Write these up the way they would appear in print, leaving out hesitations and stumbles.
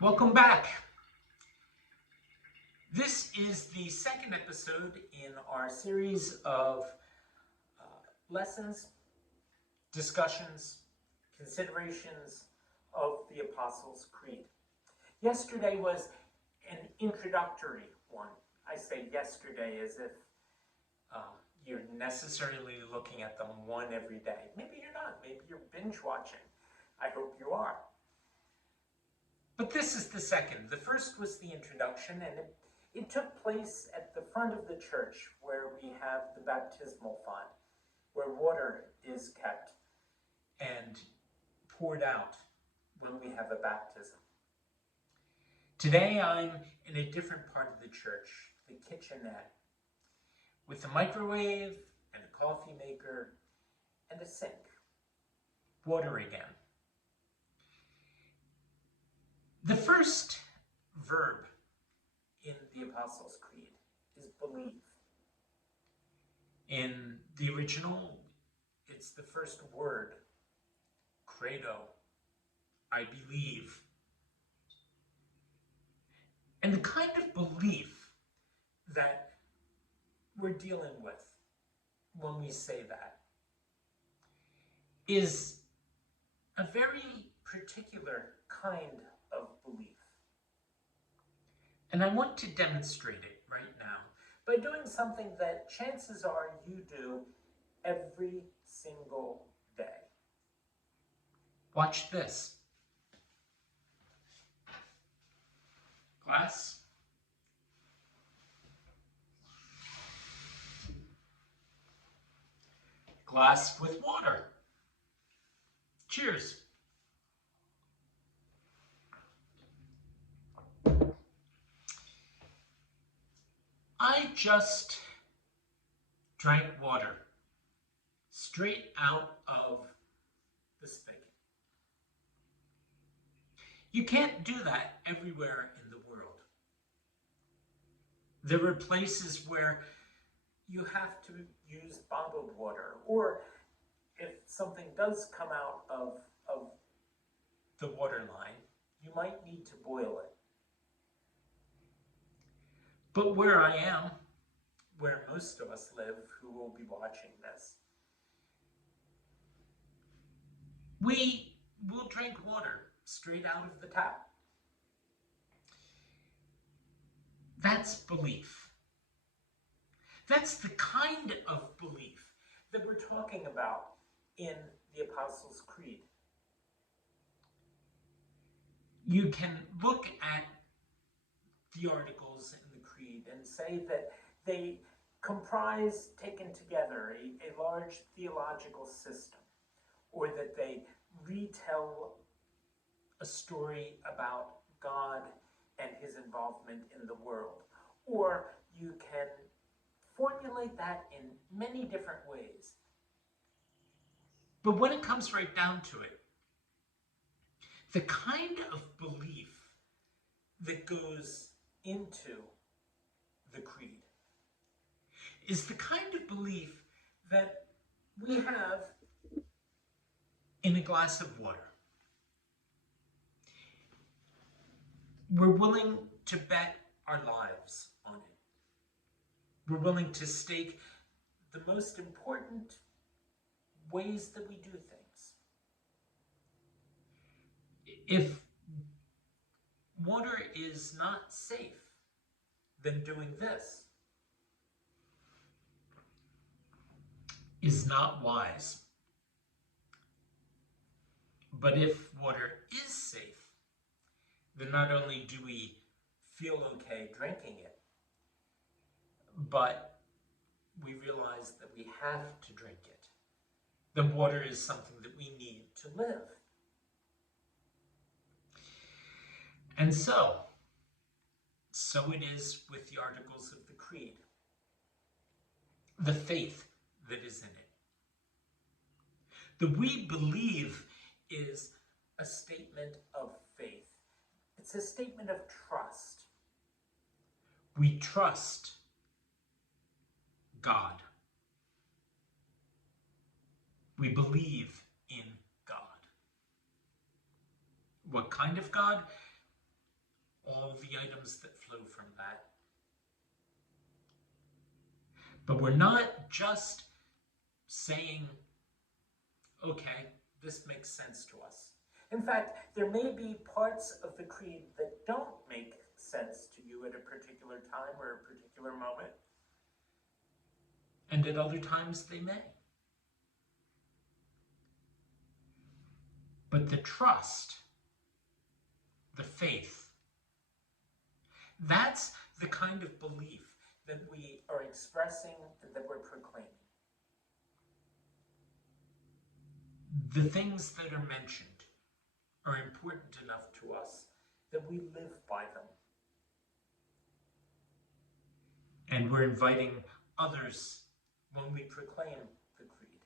Welcome back. This is the second episode in our series of lessons, discussions, considerations of the Apostles' Creed. Yesterday was an introductory one. I say yesterday as if you're necessarily looking at them one every day. Maybe you're not. Maybe you're binge watching. I hope you are. But this is the second. The first was the introduction, and it took place at the front of the church where we have the baptismal font, where water is kept and poured out when we have a baptism. Today I'm in a different part of the church, the kitchenette, with a microwave and a coffee maker and a sink. Water again. The first verb in the Apostles' Creed is believe. In the original, it's the first word, credo, I believe. And the kind of belief that we're dealing with when we say that is a very particular kind of belief. And I want to demonstrate it right now by doing something that chances are you do every single day. Watch this. Glass. Glass with water. Cheers. I just drank water straight out of the spigot. You can't do that everywhere in the world. There are places where you have to use bottled water, or if something does come out of the water line, you might need to boil it. But where I am, where most of us live who will be watching this, we will drink water straight out of the tap. That's belief. That's the kind of belief that we're talking about in the Apostles' Creed. You can look at the articles in the Creed and say that they comprise, taken together, a large theological system, or that they retell a story about God and his involvement in the world. Or you can formulate that in many different ways. But when it comes right down to it, the kind of belief that goes into the Creed is the kind of belief that we have in a glass of water. We're willing to bet our lives on it. We're willing to stake the most important ways that we do things. If water is not safe, then doing this is not wise. But if water is safe, then not only do we feel okay drinking it, but we realize that we have to drink it. Then water is something that we need to live. And so it is with the Articles of the Creed, the faith that is in it. The we believe is a statement of faith. It's a statement of trust. We trust God. We believe in God. What kind of God? all the items that flow from that. But we're not just saying, okay, this makes sense to us. In fact, there may be parts of the creed that don't make sense to you at a particular time or a particular moment. And at other times they may. But the trust, the faith, that's the kind of belief that we are expressing and that we're proclaiming. The things that are mentioned are important enough to us that we live by them. And we're inviting others, when we proclaim the creed,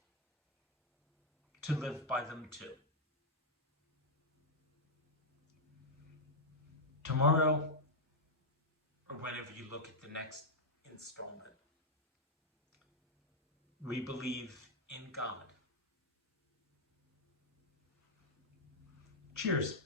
to live by them too. Tomorrow, or whenever you look at the next installment, we believe in God. Cheers.